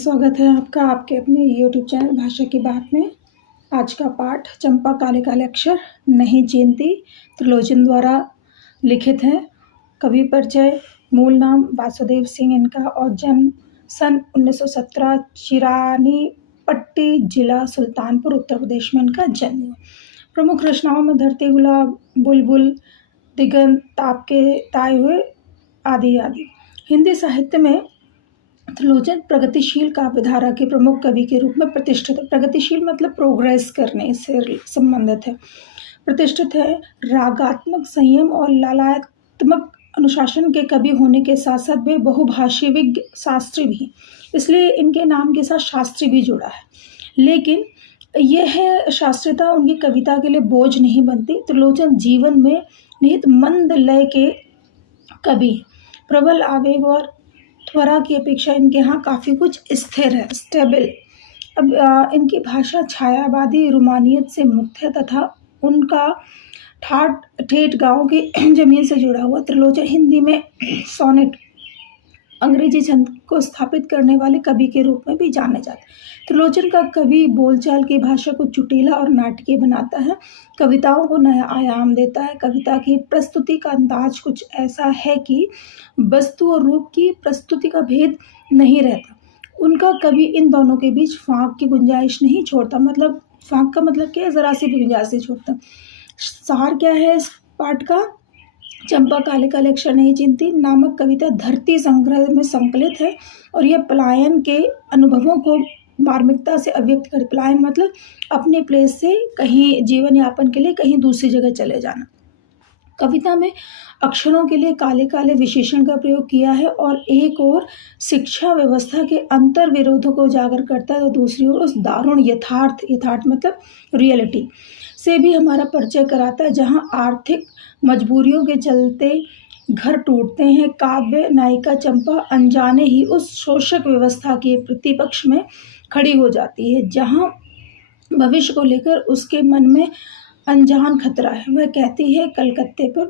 स्वागत है आपका आपके अपने यूट्यूब चैनल भाषा की बात में। आज का पाठ चंपा काले काले अक्षर नहीं चीनती त्रिलोचन द्वारा लिखित है। कवि परिचय, मूल नाम वासुदेव सिंह इनका और जन्म सन 1917, चिरानी पट्टी जिला सुल्तानपुर उत्तर प्रदेश में इनका जन्म हुआ। प्रमुख रचनाओं में धरती गुलाब, बुलबुल, दिगंत, ताप के ताए हुए आदि आदि। हिंदी साहित्य में त्रिलोचन प्रगतिशील काव्यधारा के प्रमुख कवि के रूप में प्रतिष्ठित है। प्रगतिशील मतलब प्रोग्रेस करने से संबंधित है। प्रतिष्ठित है। रागात्मक संयम और ललात्मक अनुशासन के कवि होने के साथ साथ वे बहुभाषी विज्ञ शास्त्री भी, इसलिए इनके नाम के साथ शास्त्री भी जुड़ा है। लेकिन यह शास्त्रीयता उनकी कविता के लिए बोझ नहीं बनती। त्रिलोचन जीवन में निहित मंद लय के कवि, प्रबल आवेग और त्वरा की अपेक्षा इनके यहाँ काफ़ी कुछ स्थिर है, स्टेबल। अब इनकी भाषा छायावादी रोमानियत से मुक्त है तथा उनका ठाट ठेठ गाँव की जमीन से जुड़ा हुआ। त्रिलोचन हिंदी में सोनेट, अंग्रेजी छंद को स्थापित करने वाले कवि के रूप में भी जाने जाते हैं। त्रिलोचन का कवि बोलचाल की भाषा को चुटीला और नाटकीय बनाता है, कविताओं को नया आयाम देता है। कविता की प्रस्तुति का अंदाज कुछ ऐसा है कि वस्तु और रूप की प्रस्तुति का भेद नहीं रहता। उनका कवि इन दोनों के बीच फाँक की गुंजाइश नहीं छोड़ता। मतलब फाँक का मतलब क्या है? ज़रा सी भी गुंजाइश नहीं छोड़ता। सार क्या है इस पाठ का? चंपा काले काले अक्षर नहीं चीनती नामक कविता धरती संग्रह में संकलित है और यह पलायन के अनुभवों को मार्मिकता से अभिव्यक्त कर। पलायन मतलब अपने प्लेस से कहीं जीवन यापन के लिए कहीं दूसरी जगह चले जाना। कविता में अक्षरों के लिए काले काले विशेषण का प्रयोग किया है और एक ओर शिक्षा व्यवस्था के अंतर विरोधों को उजागर करता है तो दूसरी ओर उस दारुण यथार्थ मतलब रियलिटी से भी हमारा परिचय कराता है, जहाँ आर्थिक मजबूरियों के चलते घर टूटते हैं। काव्य नायिका चंपा अनजाने ही उस शोषक व्यवस्था के प्रतिपक्ष में खड़ी हो जाती है, जहाँ भविष्य को लेकर उसके मन में अनजान खतरा है। वह कहती है कलकत्ते पर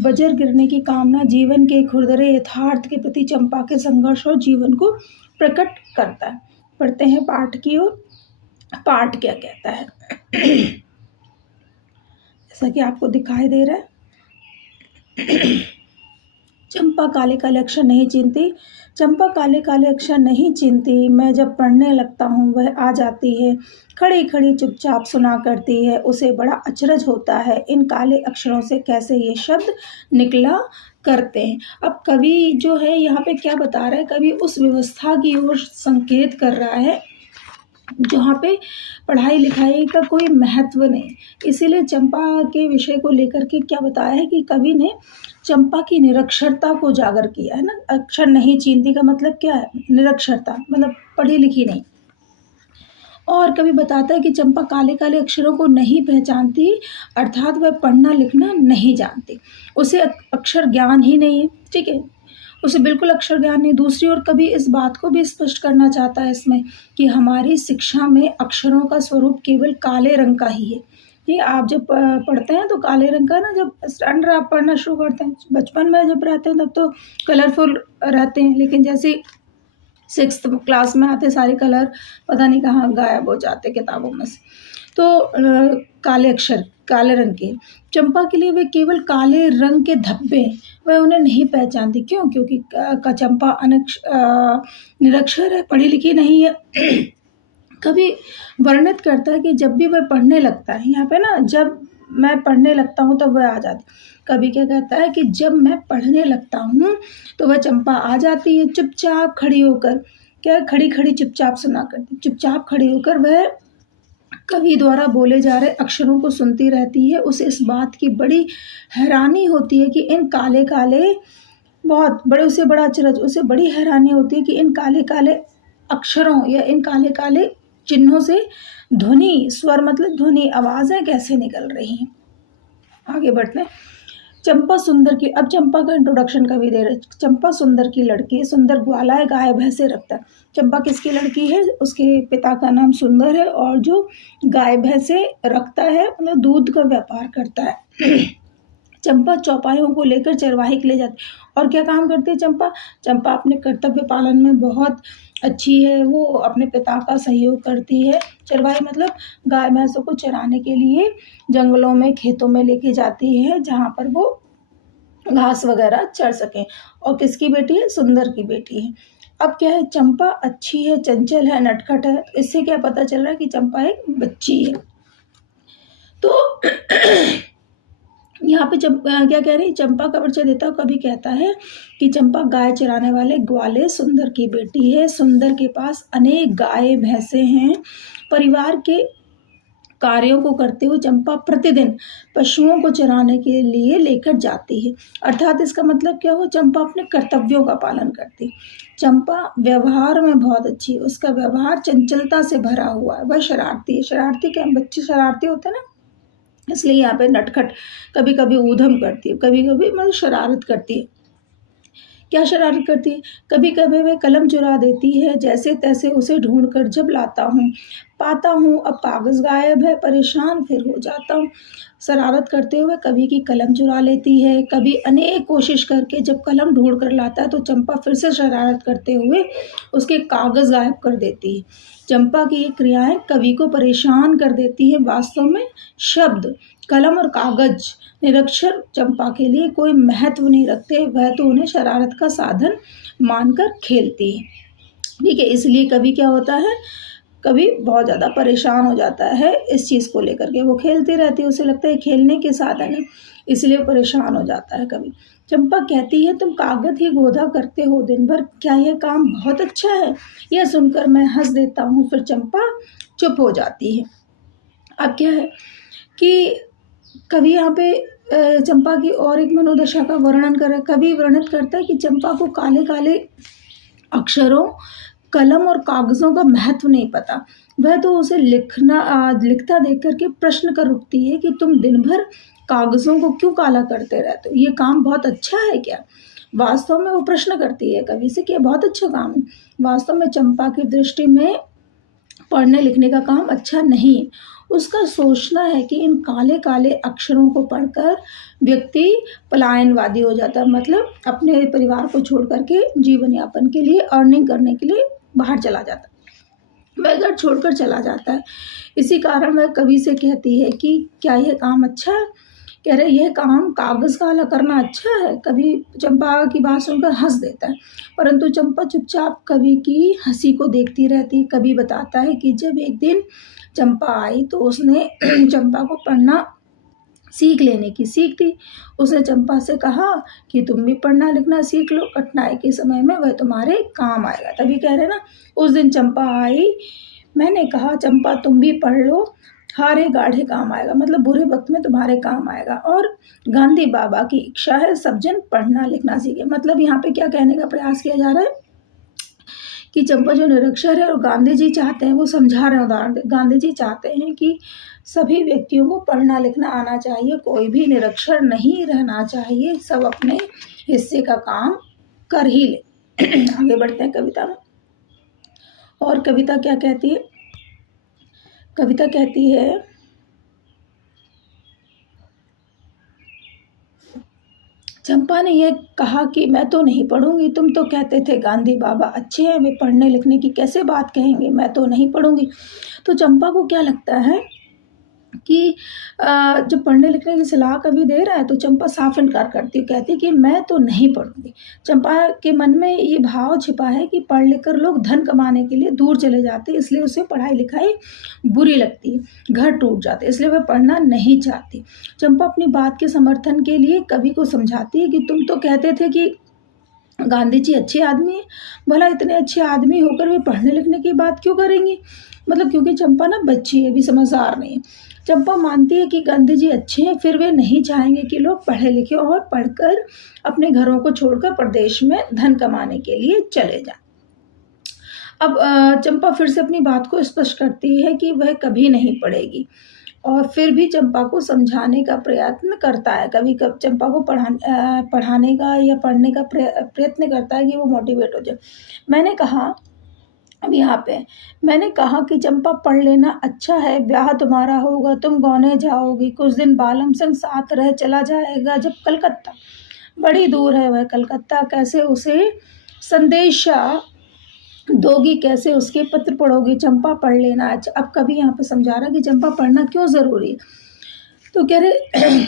बजर गिरने की कामना जीवन के खुरदरे यथार्थ के प्रति चंपा के संघर्ष और जीवन को प्रकट करता है। पढ़ते हैं पाठ की ओर। पाठ क्या कहता है? जैसा कि आपको दिखाई दे रहा है, चंपा काले काले अक्षर नहीं चीनती। चंपा काले काले अक्षर नहीं चीनती, मैं जब पढ़ने लगता हूँ वह आ जाती है, खड़ी खड़ी चुपचाप सुना करती है। उसे बड़ा अचरज होता है इन काले अक्षरों से कैसे ये शब्द निकला करते हैं। अब कवि जो है यहाँ पे क्या बता रहा है? कवि उस व्यवस्था की ओर संकेत कर रहा है जहाँ पे पढ़ाई लिखाई का कोई महत्व नहीं। इसीलिए चंपा के विषय को लेकर के क्या बताया है कि कवि ने चंपा की निरक्षरता को उजागर किया है ना। अक्षर नहीं चीनती का मतलब क्या है? निरक्षरता मतलब पढ़ी लिखी नहीं। और कवि बताता है कि चंपा काले काले अक्षरों को नहीं पहचानती, अर्थात वह पढ़ना लिखना नहीं जानती, उसे अक्षर ज्ञान ही नहीं है। ठीक है, उसे बिल्कुल अक्षर ज्ञान नहीं। दूसरी ओर कवि इस बात को भी स्पष्ट करना चाहता है इसमें कि हमारी शिक्षा में अक्षरों का स्वरूप केवल काले रंग का ही है। ये आप जब पढ़ते हैं तो काले रंग का ना, जब स्टैंडर्ड आप पढ़ना शुरू करते हैं, बचपन में जब रहते हैं तब तो कलरफुल रहते हैं, लेकिन जैसे 6th क्लास में आते सारे कलर पता नहीं कहाँ गायब हो जाते किताबों में से। तो काले अक्षर काले रंग के, चंपा के लिए वे केवल काले रंग के धब्बे, वह उन्हें नहीं पहचानती। क्यों? क्योंकि चंपा निरक्षर है, पढ़ी लिखी नहीं है। कभी वर्णित करता है कि जब भी वह पढ़ने लगता है, यहाँ पे ना जब मैं पढ़ने लगता हूँ तब वह आ जाती। कभी क्या कहता है कि जब मैं पढ़ने लगता हूँ तो वह चंपा आ जाती है चुपचाप खड़ी होकर। क्या? खड़ी खड़ी चुपचाप सुना करती। चुपचाप खड़ी होकर वह कवि द्वारा बोले जा रहे अक्षरों को सुनती रहती है। उसे इस बात की बड़ी हैरानी होती है कि इन काले काले बहुत बड़े, उसे बड़ा अचरज, उसे बड़ी हैरानी होती है कि इन काले काले अक्षरों या इन काले काले चिन्हों से ध्वनि, स्वर मतलब ध्वनि, आवाज़ें कैसे निकल रही हैं। आगे बढ़ते हैं। चंपा सुंदर की, अब चंपा का इंट्रोडक्शन कवि दे रहे। चंपा सुंदर की लड़की, सुंदर ग्वाला गाय भैंसे रखता है। चंपा किसकी लड़की है? उसके पिता का नाम सुंदर है और जो गाय भैंसे रखता है मतलब दूध का व्यापार करता है। चंपा चौपायों को लेकर चरवाहे के लिए जाती है। और क्या काम करती है चंपा? चंपा अपने कर्तव्य पालन में बहुत अच्छी है। वो अपने पिता का सहयोग करती है। चरवाहे मतलब गाय भैंसों को चराने के लिए जंगलों में, खेतों में लेके जाती है, जहाँ पर वो घास वगैरह चर सकें। और किसकी बेटी है? सुंदर की बेटी है। अब क्या है, चंपा अच्छी है, चंचल है, नटखट है। इससे क्या पता चल रहा है कि चंपा एक बच्ची है। तो यहाँ पे क्या कह रही है, चंपा का परिचय देता है। कभी कहता है कि चंपा गाय चराने वाले ग्वाले सुंदर की बेटी है। सुंदर के पास अनेक गाय भैंसे हैं। परिवार के कार्यों को करते हुए चंपा प्रतिदिन पशुओं को चराने के लिए लेकर जाती है। अर्थात इसका मतलब क्या हुआ, चंपा अपने कर्तव्यों का पालन करती है। चंपा व्यवहार में बहुत अच्छी है। उसका व्यवहार चंचलता से भरा हुआ है। वह शरारती है। शरारती क्या, बच्चे शरारती होते हैं ना, इसलिए यहाँ पे नटखट, कभी कभी ऊधम करती है, कभी कभी मतलब शरारत करती है। क्या शरारत करती है? कभी कभी वह कलम चुरा देती है। जैसे तैसे उसे ढूंढ कर जब लाता हूँ, पाता हूँ अब कागज़ गायब है, परेशान फिर हो जाता हूँ। शरारत करते हुए कभी की कलम चुरा लेती है, कभी अनेक कोशिश करके जब कलम ढूंढ कर लाता है तो चंपा फिर से शरारत करते हुए उसके कागज़ गायब कर देती है। चंपा की ये क्रियाएं कवि को परेशान कर देती है। वास्तव में शब्द, कलम और कागज निरक्षर चंपा के लिए कोई महत्व नहीं रखते। वह तो उन्हें शरारत का साधन मानकर खेलती है। ठीक है, इसलिए कभी क्या होता है, कभी बहुत ज़्यादा परेशान हो जाता है इस चीज़ को लेकर के। वो खेलती रहती है, उसे लगता है खेलने के साधन है, इसलिए परेशान हो जाता है कभी। चंपा कहती है, तुम कागज ही गोदा करते हो दिन भर, क्या यह काम बहुत अच्छा है? यह सुनकर मैं हंस देता हूँ। फिर चंपा चुप हो जाती है। अब क्या है कि कवि यहाँ पे चंपा की और एक मनोदशा का वर्णन कर रहा है। कवि वर्णित करता है कि चंपा को काले काले अक्षरों, कलम और कागज़ों का महत्व नहीं पता। वह तो उसे लिखता देख करके प्रश्न कर उठती है कि तुम दिन भर कागज़ों को क्यों काला करते रहते हो? ये काम बहुत अच्छा है क्या? वास्तव में वो प्रश्न करती है कवि से कि बहुत अच्छा काम है। वास्तव में चंपा की दृष्टि में पढ़ने लिखने का काम अच्छा नहीं है। उसका सोचना है कि इन काले काले अक्षरों को पढ़कर व्यक्ति पलायनवादी हो जाता है, मतलब अपने परिवार को छोड़ करके जीवन यापन के लिए, अर्निंग करने के लिए बाहर चला जाता है, वह घर छोड़कर चला जाता है। इसी कारण वह कवि से कहती है कि क्या यह काम अच्छा है? कह रहे यह काम कागज़ काला करना अच्छा है? कवि चंपा की बात सुनकर हंस देता है, परंतु चंपा चुपचाप कवि की हंसी को देखती रहती। कवि बताता है कि जब एक दिन चंपा आई तो उसने चंपा को पढ़ना सीख लेने की सीख दी। उसने चंपा से कहा कि तुम भी पढ़ना लिखना सीख लो, कठिनाई के समय में वह तुम्हारे काम आएगा। तभी कह रहे ना, उस दिन चंपा आई, मैंने कहा चंपा तुम भी पढ़ लो, हारे गाढ़े काम आएगा, मतलब बुरे वक्त में तुम्हारे काम आएगा। और गांधी बाबा की इच्छा है सब जन पढ़ना लिखना सीखे। मतलब यहाँ पे क्या कहने का प्रयास किया जा रहा है कि चंपा जो निरक्षर है और गांधी जी चाहते हैं, वो समझा रहे हैं उदाहरण दे, गांधी जी चाहते हैं कि सभी व्यक्तियों को पढ़ना लिखना आना चाहिए, कोई भी निरक्षर नहीं रहना चाहिए, सब अपने हिस्से का काम कर ही ले। आगे बढ़ते हैं कविता में। और कविता क्या कहती है? कविता कहती है, चंपा ने यह कहा कि मैं तो नहीं पढ़ूंगी, तुम तो कहते थे गांधी बाबा अच्छे हैं, वे पढ़ने लिखने की कैसे बात कहेंगे, मैं तो नहीं पढ़ूंगी। तो चंपा को क्या लगता है कि जब पढ़ने लिखने की सलाह कभी दे रहा है तो चंपा साफ इनकार करती है, कहती है कि मैं तो नहीं पढ़ूंगी। चंपा के मन में ये भाव छिपा है कि पढ़ लिख कर लोग धन कमाने के लिए दूर चले जाते हैं, इसलिए उसे पढ़ाई लिखाई बुरी लगती है, घर टूट जाते, इसलिए वह पढ़ना नहीं चाहती। चंपा अपनी बात के समर्थन के लिए कवि को समझाती है कि तुम तो कहते थे कि गांधी जी अच्छे आदमी हैं, भला इतने अच्छे आदमी होकर वे पढ़ने लिखने की बात क्यों करेंगी? मतलब क्योंकि चंपा ना बच्ची है, अभी समझदार नहीं है। चंपा मानती है कि गांधी जी अच्छे हैं, फिर वे नहीं चाहेंगे कि लोग पढ़े लिखे और पढ़कर अपने घरों को छोड़कर प्रदेश में धन कमाने के लिए चले जाएं। अब चंपा फिर से अपनी बात को स्पष्ट करती है कि वह कभी नहीं पढ़ेगी, और फिर भी चंपा को समझाने का प्रयत्न करता है। कभी कभी चंपा को पढ़ाने का या पढ़ने का प्रयत्न करता है कि वो मोटिवेट हो जाए। मैंने कहा अब यहाँ पे मैंने कहा कि चंपा पढ़ लेना अच्छा है, ब्याह तुम्हारा होगा, तुम गौने जाओगी, कुछ दिन बालम संग साथ रह चला जाएगा जब कलकत्ता, बड़ी दूर है वह कलकत्ता, कैसे उसे संदेशा दोगी, कैसे उसके पत्र पढ़ोगी, चंपा पढ़ लेना अच्छा। अब कभी यहाँ पे समझा रहा कि चंपा पढ़ना क्यों ज़रूरी है। तो कह रहे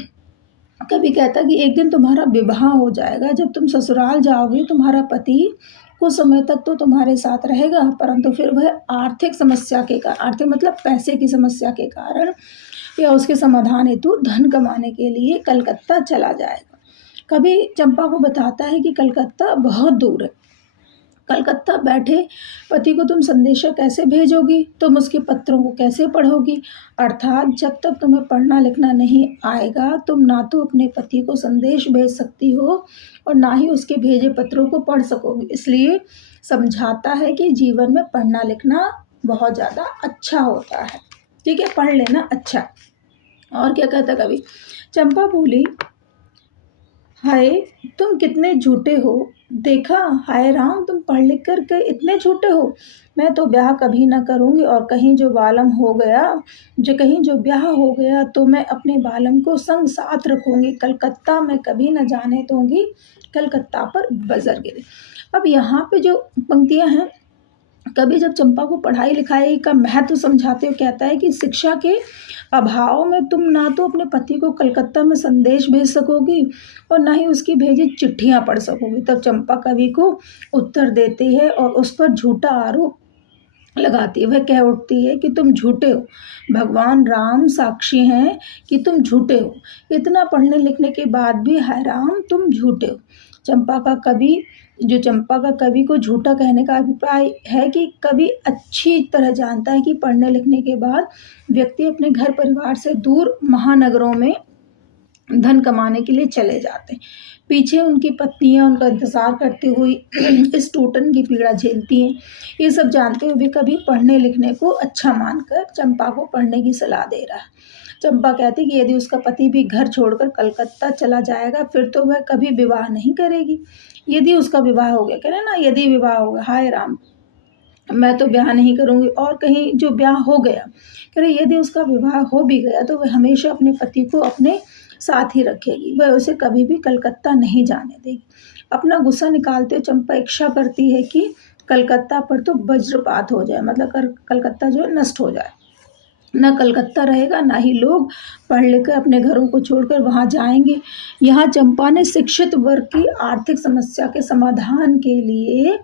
कभी कहता कि एक दिन तुम्हारा विवाह हो जाएगा, जब तुम ससुराल जाओगे तुम्हारा पति कुछ समय तक तो तुम्हारे साथ रहेगा, परंतु फिर वह आर्थिक समस्या के कारण, आर्थिक मतलब पैसे की समस्या के कारण या उसके समाधान हेतु धन कमाने के लिए कलकत्ता चला जाएगा। कभी चंपा को बताता है कि कलकत्ता बहुत दूर है, कलकत्ता बैठे पति को तुम संदेशा कैसे भेजोगी, तुम उसके पत्रों को कैसे पढ़ोगी, अर्थात जब तक तुम्हें पढ़ना लिखना नहीं आएगा तुम ना तो अपने पति को संदेश भेज सकती हो और ना ही उसके भेजे पत्रों को पढ़ सकोगी। इसलिए समझाता है कि जीवन में पढ़ना लिखना बहुत ज़्यादा अच्छा होता है, ठीक है, पढ़ लेना अच्छा। और क्या कहता कवि, चंपा बोली, हाय तुम कितने झूठे हो, देखा हाय राम तुम पढ़ लिख कर के इतने झूठे हो, मैं तो ब्याह कभी ना करूँगी और कहीं जो ब्याह हो गया तो मैं अपने बालम को संग साथ रखूँगी, कलकत्ता में कभी न जाने दूँगी, कलकत्ता पर बजर गिरे। अब यहाँ पे जो पंक्तियाँ हैं, कभी जब चंपा को पढ़ाई लिखाई का महत्व समझाते हुए कहता है कि शिक्षा के अभाव में तुम ना तो अपने पति को कलकत्ता में संदेश भेज सकोगी और ना ही उसकी भेजी चिट्ठियां पढ़ सकोगी। तब चंपा कवि को उत्तर देती है और उस पर झूठा आरोप लगाती है। वह कह उठती है कि तुम झूठे हो, भगवान राम साक्षी हैं कि तुम झूठे हो, इतना पढ़ने लिखने के बाद भी हाय राम तुम झूठे हो। चंपा का कवि को झूठा कहने का अभिप्राय है कि कवि अच्छी तरह जानता है कि पढ़ने लिखने के बाद व्यक्ति अपने घर परिवार से दूर महानगरों में धन कमाने के लिए चले जाते हैं। पीछे उनकी पत्नियां उनका इंतज़ार करती हुई इस टूटन की पीड़ा झेलती हैं। ये सब जानते हुए भी कभी पढ़ने लिखने को अच्छा मानकर चंपा को पढ़ने की सलाह दे रहा है। चंपा कहती कि यदि उसका पति भी घर छोड़कर कलकत्ता चला जाएगा फिर तो वह कभी विवाह नहीं करेगी। यदि उसका विवाह हो गया, कह रहे ना यदि विवाह हो गया, हाय राम मैं तो ब्याह नहीं करूँगी, और कहीं जो ब्याह हो गया, कह रहे यदि उसका विवाह हो भी गया तो वह हमेशा अपने पति को अपने साथ ही रखेगी, वह उसे कभी भी कलकत्ता नहीं जाने देगी। अपना गुस्सा निकालते हुए चंपा इच्छा करती है कि कलकत्ता पर तो वज्रपात हो जाए, मतलब कलकत्ता जो है नष्ट हो जाए, न कलकत्ता रहेगा ना ही लोग पढ़ लिख कर अपने घरों को छोड़कर वहाँ जाएंगे। यहाँ चंपा ने शिक्षित वर्ग की आर्थिक समस्या के समाधान के लिए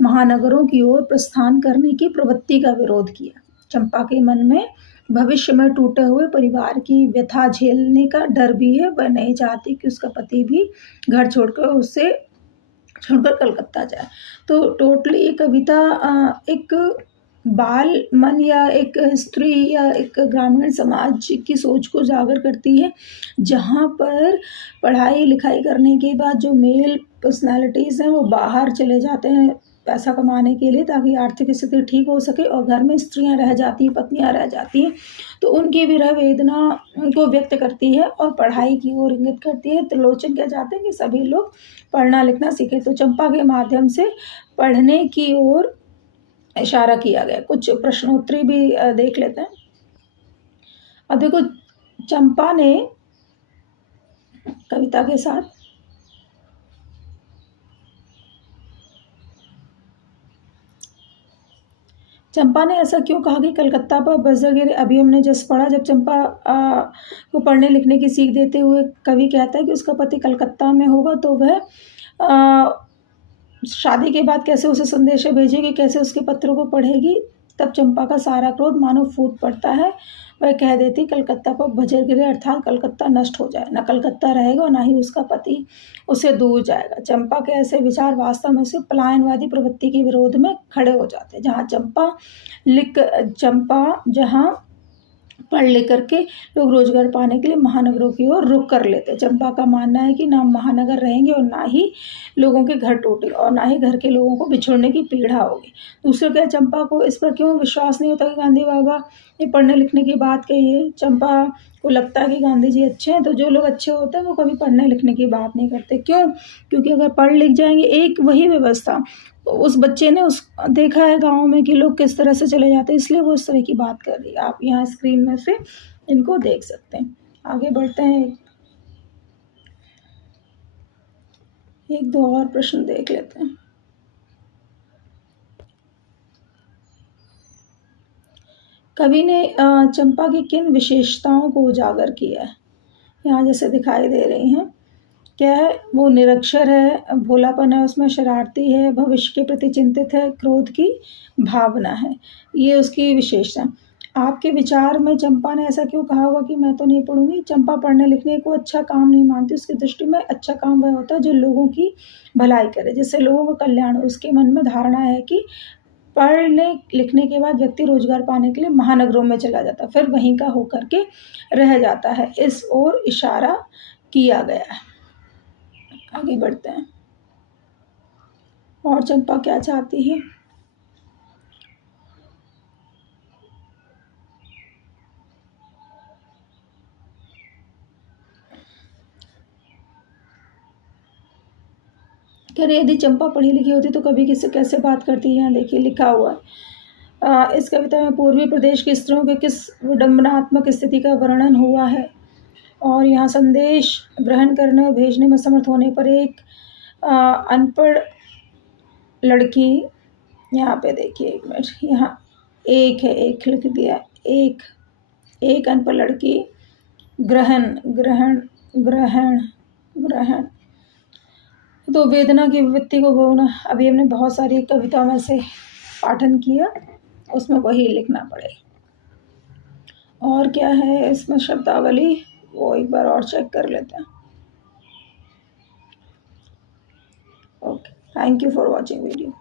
महानगरों की ओर प्रस्थान करने की प्रवृत्ति का विरोध किया। चंपा के मन में भविष्य में टूटे हुए परिवार की व्यथा झेलने का डर भी है, वह नहीं चाहती कि उसका पति भी घर छोड़कर कलकत्ता जाए। तो टोटली ये कविता एक बाल मन या एक स्त्री या एक ग्रामीण समाज की सोच को उजागर करती है, जहाँ पर पढ़ाई लिखाई करने के बाद जो मेल पर्सनालिटीज़ हैं वो बाहर चले जाते हैं पैसा कमाने के लिए ताकि आर्थिक स्थिति ठीक हो सके, और घर में स्त्रियां रह जाती हैं, पत्नियां रह जाती हैं, तो उनकी विरह वेदना को व्यक्त करती है और पढ़ाई की ओर इंगित करती है। त्रिलोचन क्या चाहते हैं कि सभी लोग पढ़ना लिखना सीखें, तो चंपा के माध्यम से पढ़ने की ओर इशारा किया गया। कुछ प्रश्नोत्तरी भी देख लेते हैं। अब देखो चंपा ने कविता के साथ चंपा ने ऐसा क्यों कहा कि कलकत्ता पर बजर गिरे। अभी हमने जस्ट पढ़ा, जब चंपा को पढ़ने लिखने की सीख देते हुए कवि कहता है कि उसका पति कलकत्ता में होगा तो वह शादी के बाद कैसे उसे संदेश भेजेगी, कैसे उसके पत्रों को पढ़ेगी। तब चंपा का सारा क्रोध मानो फूट पड़ता है, वह कह देती कलकत्ता पर बजर गिरे, अर्थात कलकत्ता नष्ट हो जाए, न कलकत्ता रहेगा और ना ही उसका पति उसे दूर जाएगा। चंपा के ऐसे विचार वास्तव में से पलायनवादी प्रवृत्ति के विरोध में खड़े हो जाते हैं। जहाँ पढ़ लिख करके लोग रोजगार पाने के लिए महानगरों की ओर रुख कर लेते हैं। चंपा का मानना है कि ना महानगर रहेंगे और ना ही लोगों के घर टूटेंगे और ना ही घर के लोगों को बिछोड़ने की पीड़ा होगी। दूसरे क्या, चंपा को इस पर क्यों विश्वास नहीं होता कि गांधी बाबा ने पढ़ने लिखने की बात कही है। चंपा को लगता है कि गांधी जी अच्छे हैं, तो जो लोग अच्छे होते हैं वो कभी पढ़ने लिखने की बात नहीं करते। क्यों? क्योंकि अगर पढ़ लिख जाएंगे, एक वही व्यवस्था, तो उस बच्चे ने उस देखा है गाँव में कि लोग किस तरह से चले जाते हैं, इसलिए वो इस तरह की बात कर रही है। आप यहाँ स्क्रीन में से इनको देख सकते हैं। आगे बढ़ते हैं, एक दो और प्रश्न देख लेते हैं। कवि ने चंपा की किन विशेषताओं को उजागर किया है? यहाँ जैसे दिखाई दे रही हैं, क्या है? वो निरक्षर है, भोलापन है उसमें, शरारती है, भविष्य के प्रति चिंतित है, क्रोध की भावना है, ये उसकी विशेषता। आपके विचार में चंपा ने ऐसा क्यों कहा होगा कि मैं तो नहीं पढ़ूंगी? चंपा पढ़ने लिखने को अच्छा काम नहीं मानती। उसकी दृष्टि में अच्छा काम वह होता है जो लोगों की भलाई करे, जिससे लोगों का कल्याण हो। उसके मन में धारणा है कि पढ़ने लिखने के बाद व्यक्ति रोजगार पाने के लिए महानगरों में चला जाता, फिर वहीं का होकर के रह जाता है। इस ओर इशारा किया गया है। आगे बढ़ते हैं, और चंपा क्या चाहती है? कह रहे यदि चंपा पढ़ी लिखी होती तो कभी किससे कैसे बात करती है? यहाँ देखिए लिखा हुआ है। इस कविता में पूर्वी प्रदेश की स्त्रियों के किस विडंबनात्मक स्थिति का वर्णन हुआ है? और यहाँ संदेश ग्रहण करने और भेजने में समर्थ होने पर एक अनपढ़ लड़की, यहाँ पे देखिए, एक मिनट, यहाँ एक है, एक लिख दिया, एक अनपढ़ लड़की ग्रहण ग्रहण ग्रहण ग्रहण, तो वेदना की विपत्ति को भोगना। अभी हमने बहुत सारी कविताओं में से पाठन किया, उसमें वही लिखना पड़ेगा। और क्या है इसमें शब्दावली, वो एक बार और चेक कर लेते हैं। Okay, thank you for watching video.